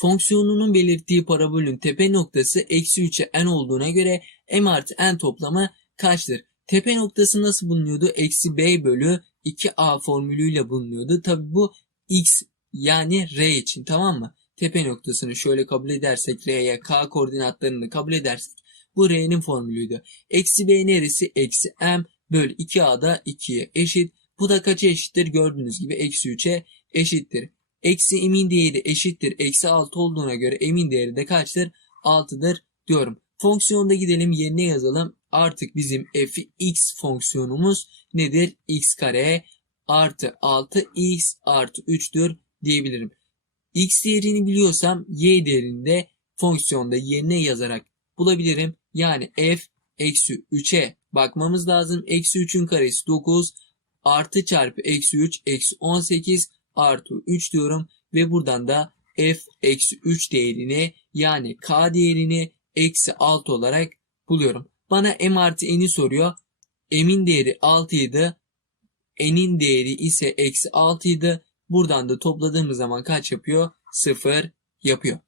Fonksiyonunun belirttiği parabolün tepe noktası eksi 3'e n olduğuna göre m artı n toplamı kaçtır? Tepe noktası nasıl bulunuyordu? Eksi b bölü 2a formülüyle bulunuyordu. Tabi bu x yani r için tamam mı? Tepe noktasını şöyle kabul edersek r'ye k koordinatlarını kabul edersek bu r'nin formülüydü. Eksi b neresi? Eksi m bölü 2a da 2'ye eşit. Bu da kaça eşittir? Gördüğünüz gibi eksi 3'e eşittir. Eksi m'in değeri eşittir. Eksi 6 olduğuna göre m'in değeri de kaçtır? 6'dır diyorum. Fonksiyonda gidelim yerine yazalım. Artık bizim fx fonksiyonumuz nedir? x kare artı 6x artı 3'tür diyebilirim. x değerini biliyorsam y değerini de fonksiyonda yerine yazarak bulabilirim. Yani f eksi 3'e bakmamız lazım. Eksi 3'ün karesi 9 artı çarpı eksi 3 eksi 18 artı 3 diyorum. Ve buradan da f eksi 3 değerini yani k değerini eksi 6 olarak buluyorum. Bana m artı n'i soruyor. m'in değeri 6 idi. n'in değeri ise eksi 6 idi. Buradan da topladığımız zaman kaç yapıyor? 0 yapıyor.